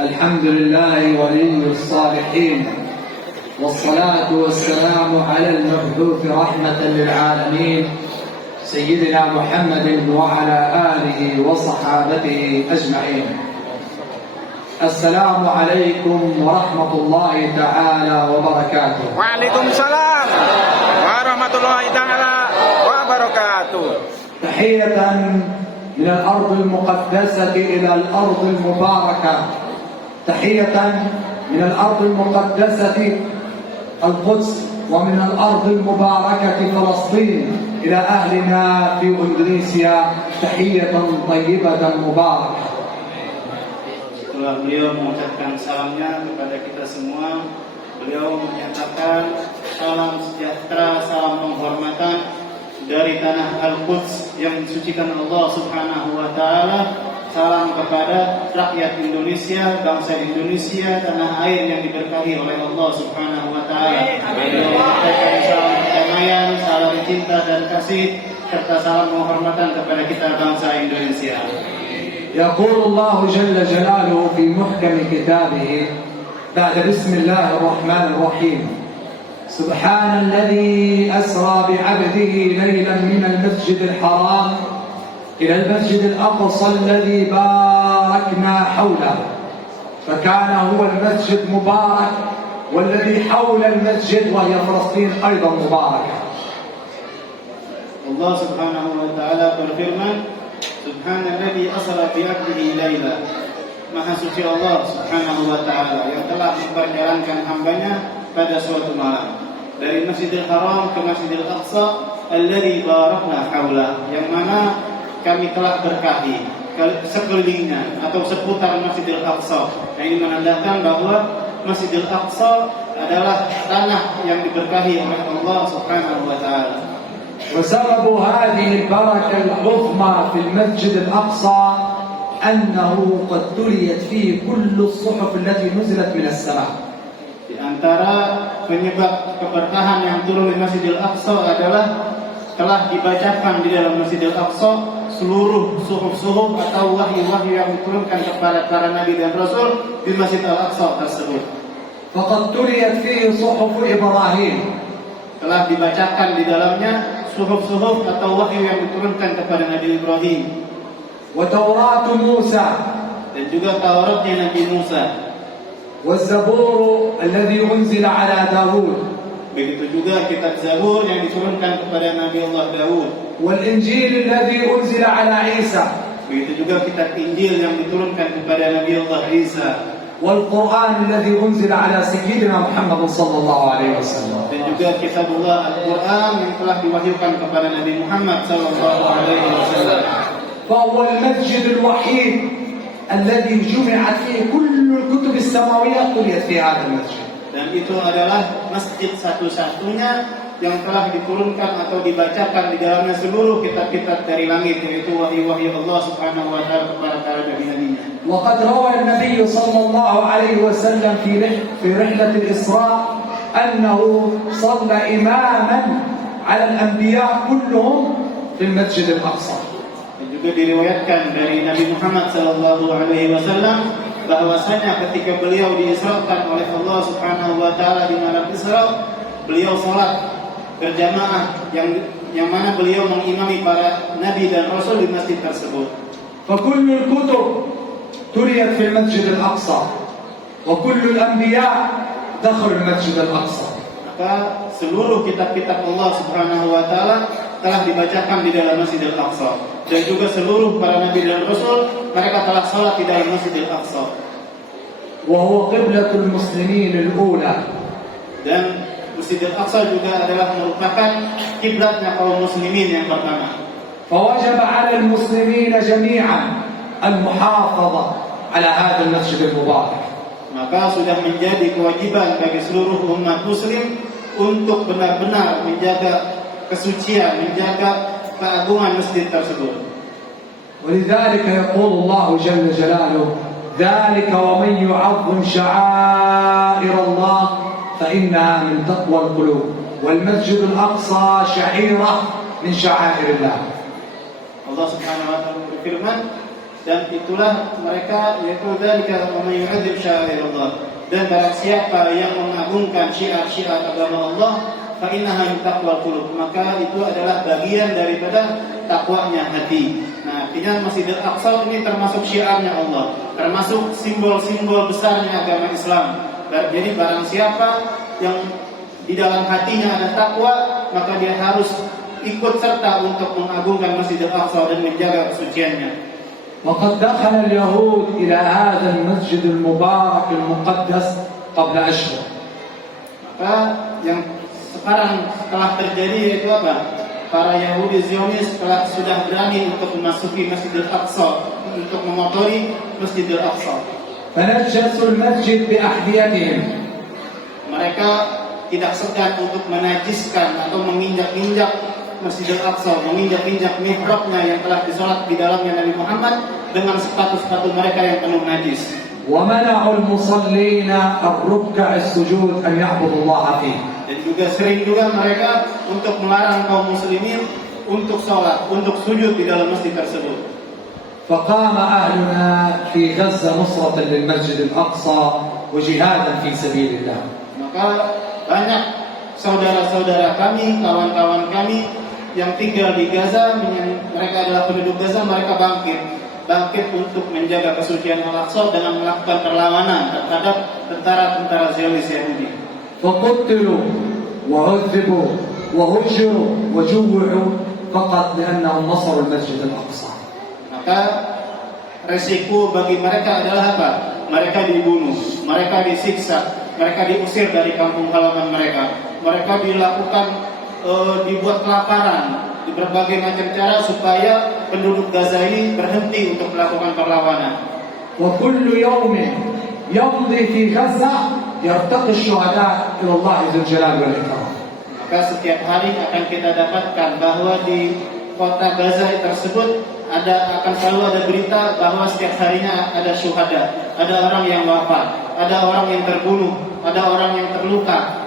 الحمد لله ولي الصالحين، والصلاة والسلام على المبعوث رحمة للعالمين سيدنا محمد وعلى آله وصحابته أجمعين. السلام عليكم ورحمة الله تعالى وبركاته. وعليكم السلام ورحمة الله تعالى وبركاته. تحية من الأرض المقدسة إلى الأرض المباركة، تحية من الأرض المقدسة القدس ومن الأرض المباركة فلسطين إلى أهلنا في إندونيسيا تحية طيبة مباركة. Setelah beliau mengucapkan salamnya kepada kita semua, beliau menyatakan salam sejahtera, salam penghormatan dari tanah Al-Quds yang disucikan Allah Subhanahu wa taala. Salam kepada rakyat Indonesia, bangsa Indonesia, tanah air yang diberkahi oleh Allah Subhanahu wa taala. Beliau menyampaikan salam perdamaian, salam cinta dan kasih serta salam penghormatan kepada kita bangsa Indonesia. يقول الله جل جلاله في محكم كتابه بعد بسم الله الرحمن الرحيم: سبحان الذي أسرى بعبده ليلا من المسجد الحرام إلى المسجد الأقصى الذي باركنا حوله فكان هو المسجد مبارك والذي حول المسجد وهي فلسطين أيضا مباركة. Allah Subhanahu wa taala berfirman, Subhanalladzi asra bi 'abdihi laila. Maha suci Allah Subhanahu wa taala yang telah memperjalankan hambanya pada suatu malam dari Masjidil Haram ke Masjidil Aqsa alladzi barakna haula, yang mana kami telah berkahi sekelilingnya atau seputar Masjidil Aqsa. Yang ini menandakan bahwa Masjidil Aqsa adalah tanah yang diberkahi oleh Allah Subhanahu wa taala. وسبب هذه البركة العظمى في المسجد الأقصى أنه قد تليت فيه كل الصحف التي نزلت من السماء. Di antara penyebab keberkahan yang turun di Masjidil Aqsa adalah telah dibacakan di dalam Masjidil Aqsa seluruh suhuf-suhuf atau wahyu-wahyu yang diturunkan kepada para nabi dan rasul di Masjid Al-Aqsa tersebut. فقد تليت فيه صحف إبراهيم. Telah dibacakan di dalamnya suhuf-suhuf atau wahyu yang diturunkan kepada Nabi Ibrahim, وتوراة موسى, dan juga Tauratnya Nabi Musa, والزبور الذي أنزل على داود, begitu juga kitab Zabur yang diturunkan kepada Nabi Allah Daud, والإنجيل الذي أنزل على عيسى, begitu juga kitab Injil yang diturunkan kepada Nabi Allah Isa, والقرآن الذي أنزل على سيدنا محمد صلى الله عليه وسلم. dan juga kitabullah Al-Quran yang telah diwahyukan kepada Nabi Muhammad sallallahu alaihi wasallam. فهو المسجد الوحيد الذي جمعت فيه كل الكتب السماوية تليت في هذا المسجد. Dan itu adalah masjid satu-satunya yang telah diturunkan atau dibacakan di dalamnya seluruh kitab-kitab dari langit, yaitu wahyu-wahyu Allah Subhanahu wa taala kepada para nabi-nabinya. وقد روى النبي صلى الله عليه وسلم في رحلة الإسراء أنه صلى إماما على الأنبياء كلهم في المسجد الأقصى. Dan juga diriwayatkan dari Nabi Muhammad sallallahu alaihi wasallam bahwasanya ketika beliau diisrakan oleh Allah Subhanahu wa taala di malam Isra, beliau salat berjamaah yang mana beliau mengimami para nabi dan rasul di masjid tersebut. فكل الكتب تليت في المسجد الأقصى وكل الأنبياء دخلوا المسجد الأقصى. Maka seluruh kitab-kitab Allah Subhanahu wa taala telah dibacakan di dalam Masjidil Aqsa, dan juga seluruh para nabi dan rasul mereka telah salat di dalam Masjidil Aqsa. وهو قبلة المسلمين الأولى. Dan Masjidil Aqsa juga adalah merupakan kiblatnya kaum muslimin yang pertama. فوجب على المسلمين جميعا المحافظة على هذا المسجد المبارك. Maka sudah menjadi kewajiban bagi seluruh umat muslim untuk benar-benar menjaga kesucian, menjaga keagungan masjid tersebut. ولذلك يقول الله جل جلاله: ذلك ومن يعظم شعائر الله فإنها من تقوى القلوب والمسجد الأقصى شعيرة من شعائر الله. Allah Subhanahu wa taala berfirman, dan itulah mereka, yaitu dzalika wa may yu'adzim sya'airallah. Dan barang siapa yang mengagungkan syiar-syiar agama Allah, fa innaha min taqwal qulub, maka itu adalah bagian daripada takwanya hati. Nah, artinya Masjidil Aqsa ini termasuk syiarnya Allah, termasuk simbol-simbol besarnya agama Islam. Jadi barang siapa yang di dalam hatinya ada takwa, maka dia harus ikut serta untuk mengagungkan Masjidil Aqsa dan menjaga kesuciannya. وقد دخل اليهود إلى هذا المسجد المبارك المقدس قبل أشهر. Maka yang sekarang telah terjadi yaitu apa? Para Yahudi Zionis sudah berani untuk memasuki Masjidil Aqsa, untuk memotori Masjidil Aqsa. فنجسوا المسجد بأحذيتهم. Mereka tidak segan untuk menajiskan atau menginjak-injak Masjidil Aqsa, menginjak-injak mihrabnya yang telah disolat di dalamnya Nabi Muhammad dengan sepatu-sepatu mereka yang penuh najis. ومنعوا المصلين الركع السجود أن يعبدوا الله فيه. Dan juga sering juga mereka untuk melarang kaum muslimin untuk sholat, untuk sujud di dalam masjid tersebut. فقام أهلنا في غزة نصرة للمسجد الأقصى وجهادا في سبيل الله. Maka banyak saudara-saudara kami, kawan-kawan kami yang tinggal di Gaza, mereka adalah penduduk Gaza, mereka bangkit untuk menjaga kesucian Al-Aqsa dengan melakukan perlawanan terhadap tentara-tentara Zionis Yahudi. فقتلوا وعذبوا وهجروا وجوعوا فقط لأنهم نصروا المسجد الأقصى. Maka resiko bagi mereka adalah apa? Mereka dibunuh, mereka disiksa, mereka diusir dari kampung halaman mereka. Mereka dibuat kelaparan di berbagai macam cara supaya penduduk Gaza ini berhenti untuk melakukan perlawanan. وكل يوم يمضي في غزة يرتقي الشهداء إلى الله ذو الجلال والإكرام. Maka setiap hari akan kita dapatkan bahwa di kota Gaza tersebut akan selalu ada berita bahwa setiap harinya ada syuhada, ada orang yang wafat, ada orang yang terbunuh, ada orang yang terluka.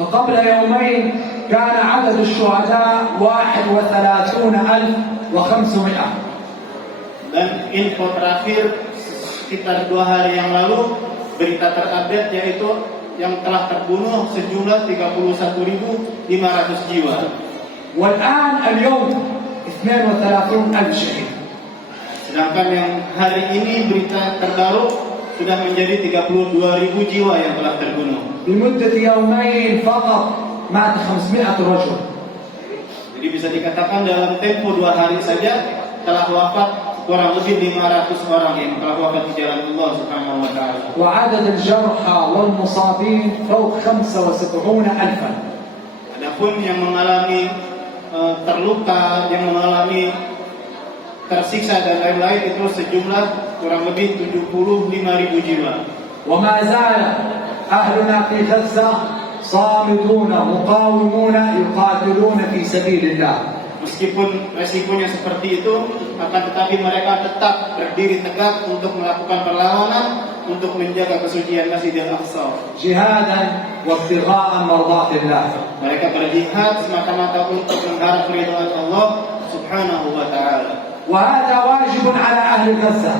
فقبل يومين كان عدد الشهداء 31,500. Dan info terakhir sekitar 2 hari yang lalu, berita terupdate yaitu yang telah terbunuh sejumlah 31.500 jiwa. والآن اليوم 32,000 شهيد. Sedangkan yang hari ini berita terbaru sudah menjadi 32.000 jiwa yang telah terbunuh. لمدة يومين فقط مات 500 رجل. Jadi bisa dikatakan dalam tempo 2 hari saja telah wafat kurang lebih 500 orang yang telah wafat di jalan Allah Subhanahu wa taala. وعدد الجرحى والمصابين فوق 75,000. Adapun yang mengalami terluka, yang mengalami tersiksa dan lain-lain itu sejumlah kurang lebih 75.000 jiwa. وما زال أهلنا في غزة صامدون مقاومون يقاتلون في سبيل الله. Meskipun resikonya seperti itu, akan tetapi mereka tetap berdiri tegak untuk melakukan perlawanan untuk menjaga kesucian Masjidil Aqsa. جهادا وابتغاء مرضات الله. Mereka berjihad semata-mata untuk mengharap ridhaan Allah Subhanahu wa taala. وهذا واجب على أهل غزة.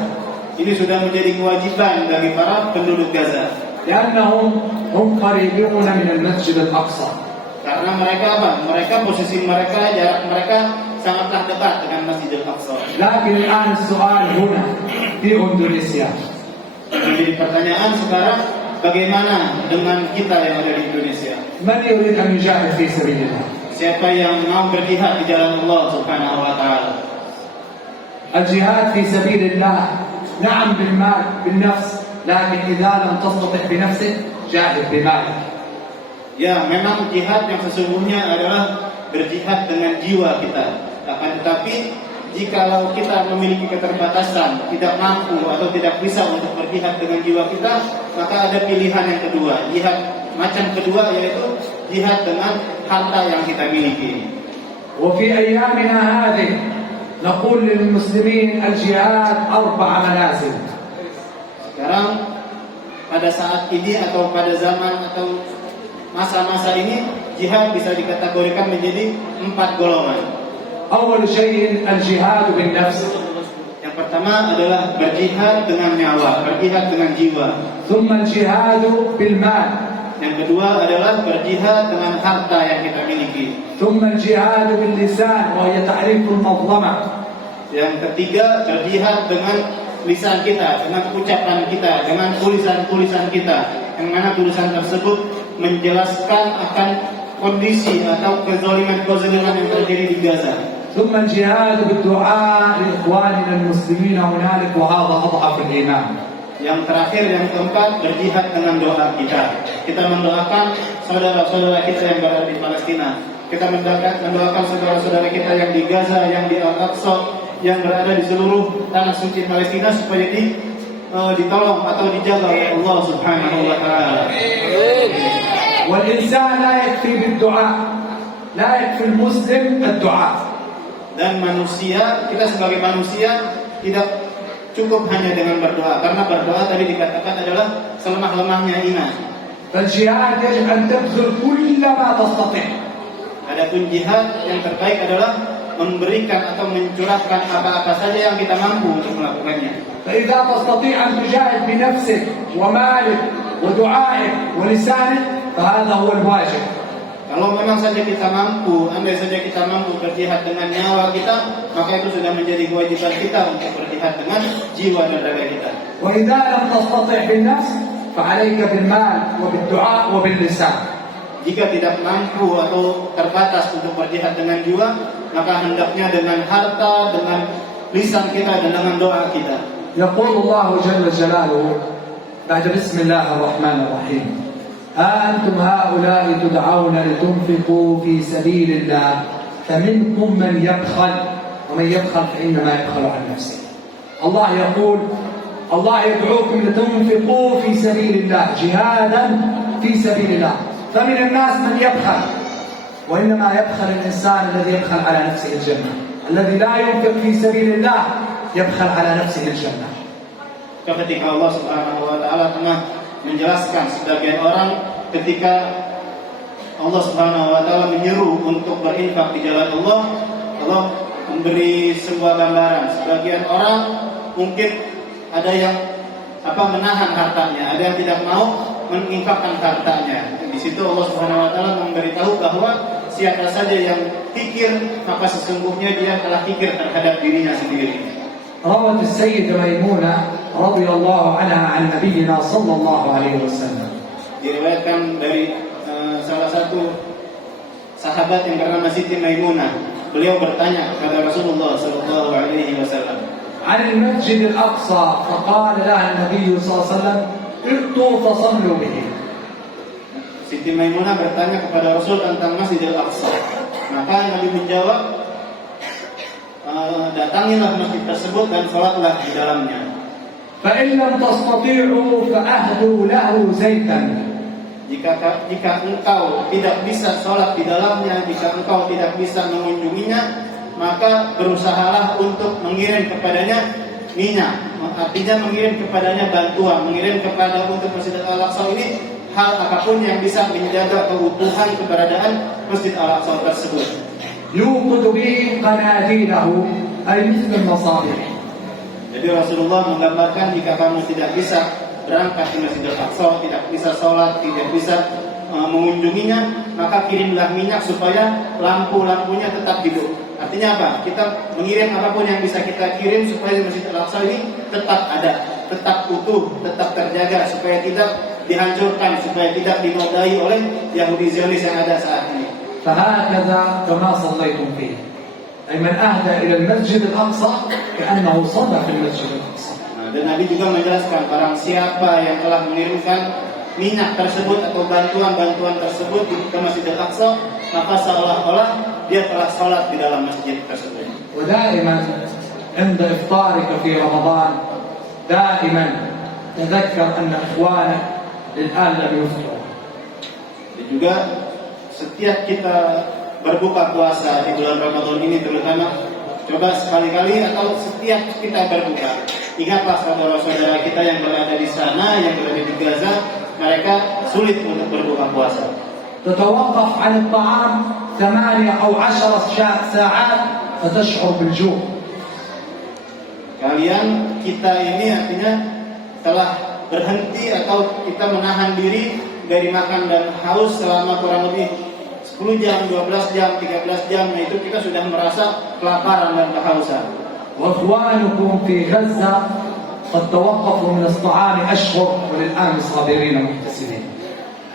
Ini sudah menjadi kewajiban bagi para penduduk Gaza. لأنهم هم قريبون من المسجد الأقصى. Karena mereka apa? Mereka posisi mereka, jarak mereka sangatlah dekat dengan Masjidil Aqsa. لكن الآن السؤال هنا في إندونيسيا. Jadi pertanyaan sekarang, bagaimana dengan kita yang ada di Indonesia? من يريد أن يجاهد في سبيل الله؟ Siapa yang mau berjihad di jalan Allah Subhanahu wa taala? الجهاد في سبيل الله نعم بالمال بالنفس، لكن إذا لم تستطع بنفسك جاهد بمالك. Ya, memang jihad yang sesungguhnya adalah berjihad dengan jiwa kita. Akan tetapi jikalau kita memiliki keterbatasan, tidak mampu atau tidak bisa untuk berjihad dengan jiwa kita, maka ada pilihan yang kedua. Jihad macam kedua yaitu jihad dengan harta yang kita miliki. وفي أيامنا هذه نقول للمسلمين الجهاد 4 منازل. Sekarang pada saat ini atau pada zaman atau masa-masa ini, jihad bisa dikategorikan menjadi 4 golongan. أول شيء الجهاد بالنفس. Yang pertama pertama adalah berjihad dengan nyawa, berjihad dengan jiwa. ثم الجهاد بالمال. Yang kedua adalah berjihad dengan harta yang kita miliki. ثم الجهاد باللسان وهي تعريف المظلمة. Yang ketiga berjihad dengan lisan kita, dengan ucapan kita, dengan tulisan-tulisan kita, yang mana tulisan tersebut menjelaskan akan kondisi atau kezaliman-kezaliman yang terjadi di Gaza. ثم الجهاد بالدعاء لإخواننا المسلمين هنالك وهذا أضعف الإيمان. Yang terakhir, yang keempat, berjihad dengan doa kita. Kita mendoakan saudara-saudara kita yang berada di Palestina. Kita mendoakan saudara-saudara kita yang di Gaza, yang di Al-Aqsa, yang berada di seluruh tanah suci Palestina supaya ditolong atau dijaga oleh Allah Subhanahu wa taala. والإنسان لا يكفي بالدعاء، لا يكفي المسلم الدعاء. Dan manusia, kita sebagai manusia tidak cukup hanya dengan berdoa, karena berdoa tadi dikatakan adalah selemah-lemahnya iman. فالجهاد يجب أن تبذل كل ما تستطيع. Adapun jihad yang terbaik adalah memberikan atau mencurahkan apa-apa saja yang kita mampu untuk melakukannya. فإذا تستطيع أن تجاهد بنفسك ومالك ودعائك ولسانك فهذا هو الواجب. Kalau memang saja kita mampu, andai saja kita mampu berjihad dengan nyawa kita, maka itu sudah menjadi kewajiban kita untuk berjihad dengan jiwa dan raga kita. وإذا لم تستطع بالنفس فعليك بالمال وبالدعاء وباللسان. Jika tidak mampu atau terbatas untuk berjihad dengan jiwa, maka hendaknya dengan harta, dengan lisan kita dan dengan doa kita. يقول الله جل جلاله بعد بسم الله الرحمن الرحيم: أنتم هؤلاء تدعون لتنفقوا في سبيل الله فمنكم من يبخل ومن يبخل فإنما يبخل عن نفسه. الله يقول الله يدعوكم لتنفقوا في سبيل الله جهادا في سبيل الله، فمن الناس من يبخل، وإنما يبخل الإنسان الذي يبخل على نفسه الجنة، الذي لا ينفق في سبيل الله يبخل على نفسه الجنة. Ketika Allah Subhanahu wa taala telah menjelaskan sebagian orang ketika Allah Subhanahu wa taala menyeru untuk berinfak di jalan Allah, Allah memberi sebuah gambaran. Sebagian orang mungkin ada yang menahan hartanya, ada yang tidak mau menginfakkan hartanya. Di situ Allah Subhanahu wa taala memberitahu bahwa siapa saja yang fikir, maka sesungguhnya dia telah fikir terhadap dirinya sendiri. روت السيدة ميمونة رضي الله عنها عن نبينا صلى الله عليه وسلم. Diriwayatkan dari salah satu sahabat yang bernama Siti Maimunah. Beliau bertanya kepada Rasulullah sallallahu alaihi wasallam عن المسجد الأقصى فقال لها النبي صلى الله عليه وسلم ائتوا فصلوا به. Siti Maimunah bertanya kepada Rasul tentang Masjidil Aqsa. Maka Nabi menjawab, datangilah masjid tersebut dan salatlah di dalamnya. فإن لم تستطيعوا فأهدوا له زيتا. Jika engkau tidak bisa salat di dalamnya, jika engkau tidak bisa mengunjunginya, maka berusahalah untuk mengirim kepadanya minyak. Artinya mengirim kepadanya bantuan, mengirim kepada untuk Masjid Al-Aqsa ini hal apapun yang bisa menjaga keutuhan keberadaan Masjid Al-Aqsa tersebut. يوقد به قناديله أي مثل المصابيح. Jadi Rasulullah menggambarkan jika kamu tidak bisa berangkat ke Masjidil Aqsa, tidak bisa sholat, tidak bisa mengunjunginya, maka kirimlah minyak supaya lampu-lampunya tetap hidup. Artinya apa? Kita mengirim apapun yang bisa kita kirim supaya Masjidil Aqsa ini tetap ada, tetap utuh, tetap terjaga, supaya tidak dihancurkan, supaya tidak dinodai oleh Yahudi Zionis yang ada saat ini. فهكذا كما صليتم فيه، أي من أهدى إلى المسجد الأقصى كأنه صلى في المسجد الأقصى. Dan Nabi juga menjelaskan barang siapa yang telah mengirimkan minyak tersebut atau bantuan-bantuan tersebut ke Masjidil Aqsa, maka seolah-olah dia telah salat di dalam masjid tersebut. ودائما عند إفطارك في رمضان دائما تذكر أن إخوانك الآن لم يفطروا. Dan juga setiap kita berbuka puasa di bulan Ramadan ini terutama, coba sekali-kali atau setiap kita berbuka, ingatlah saudara-saudara kita yang berada di sana, yang berada di Gaza, mereka sulit untuk berbuka puasa. تتوقف عن الطعام 8 أو 10 ساعات فتشعر بالجوع. kita ini artinya telah berhenti atau kita menahan diri dari makan dan haus selama kurang lebih 10 jam, 12 jam, 13 jam. Nah itu kita sudah merasa kelaparan dan kehausan. وإخوانكم في غزة قد توقفوا من الطعام أشهر وللآن صابرين محتسبين.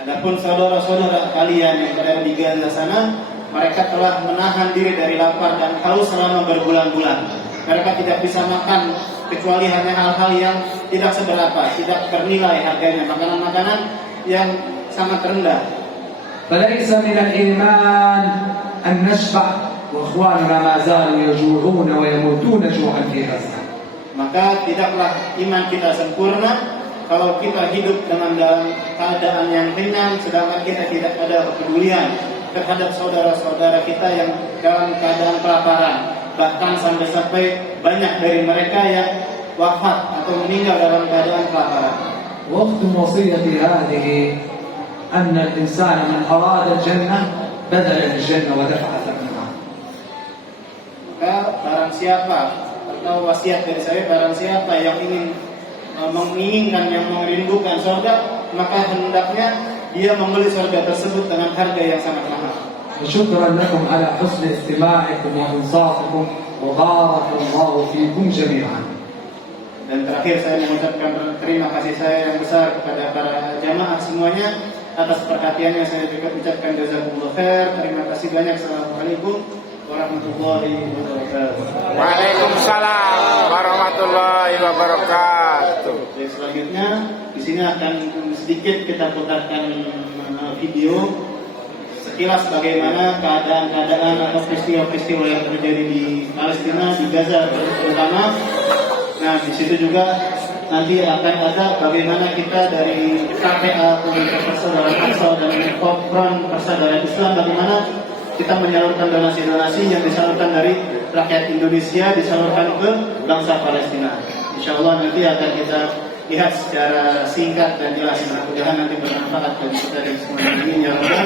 Adapun saudara-saudara kalian yang berada di Gaza sana, mereka telah menahan diri dari lapar dan haus selama berbulan-bulan. Mereka tidak bisa makan kecuali hanya hal-hal yang tidak seberapa, tidak bernilai harganya, makanan-makanan yang sangat rendah. فليس من الإيمان أن نشبع وإخواننا ما زالوا يجوعون ويموتون جوعا في غزة. Maka tidaklah iman kita sempurna kalau kita hidup dalam keadaan yang kenyang, sedangkan kita tidak ada kepedulian terhadap saudara-saudara kita yang dalam keadaan kelaparan. Bahkan sampai banyak dari mereka yang wafat atau meninggal dalam keadaan kelaparan. وأختم وصيتي هذه أن الإنسان من أراد الجنة بذل الجنة ودفع ثمنها. Maka barang siapa, atau wasiat dari saya, barang siapa yang menginginkan, yang merindukan surga, maka hendaknya dia membeli surga tersebut dengan harga yang sangat mahal. وشكرا لكم على حسن استماعكم وإنصاتكم وبارك الله فيكم جميعا. Dan terakhir saya mengucapkan terima kasih saya yang besar kepada para jamaah semuanya atas perhatiannya. Saya juga ucapkan jazakumullah khair. Terima kasih banyak. Assalamualaikum warahmatullahi wabarakatuh. Waalaikumsalam warahmatullahi wabarakatuh. Jadi selanjutnya di sini akan sedikit kita putarkan video sekilas bagaimana keadaan-keadaan atau peristiwa-peristiwa yang terjadi di Palestina, di Gaza terutama. Nah, di situ juga nanti akan ada bagaimana kita dari KPA, Komunitas Persaudaraan Aqsa dan Front Persaudaraan Islam, bagaimana kita menyalurkan donasi-donasi yang disalurkan dari rakyat Indonesia disalurkan ke bangsa Palestina. Insya Allah nanti akan kita lihat secara singkat dan jelas. Mudah-mudahan nanti bermanfaat bagi kita dan semua ini. Ya Allah.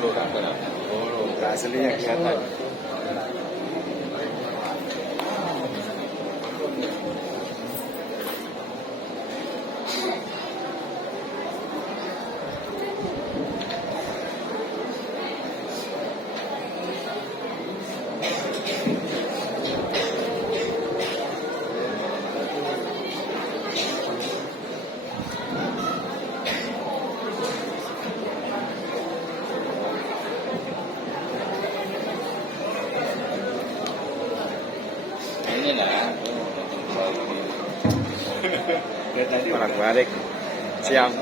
Nggak aslinya kelihatan. Orang balik siap.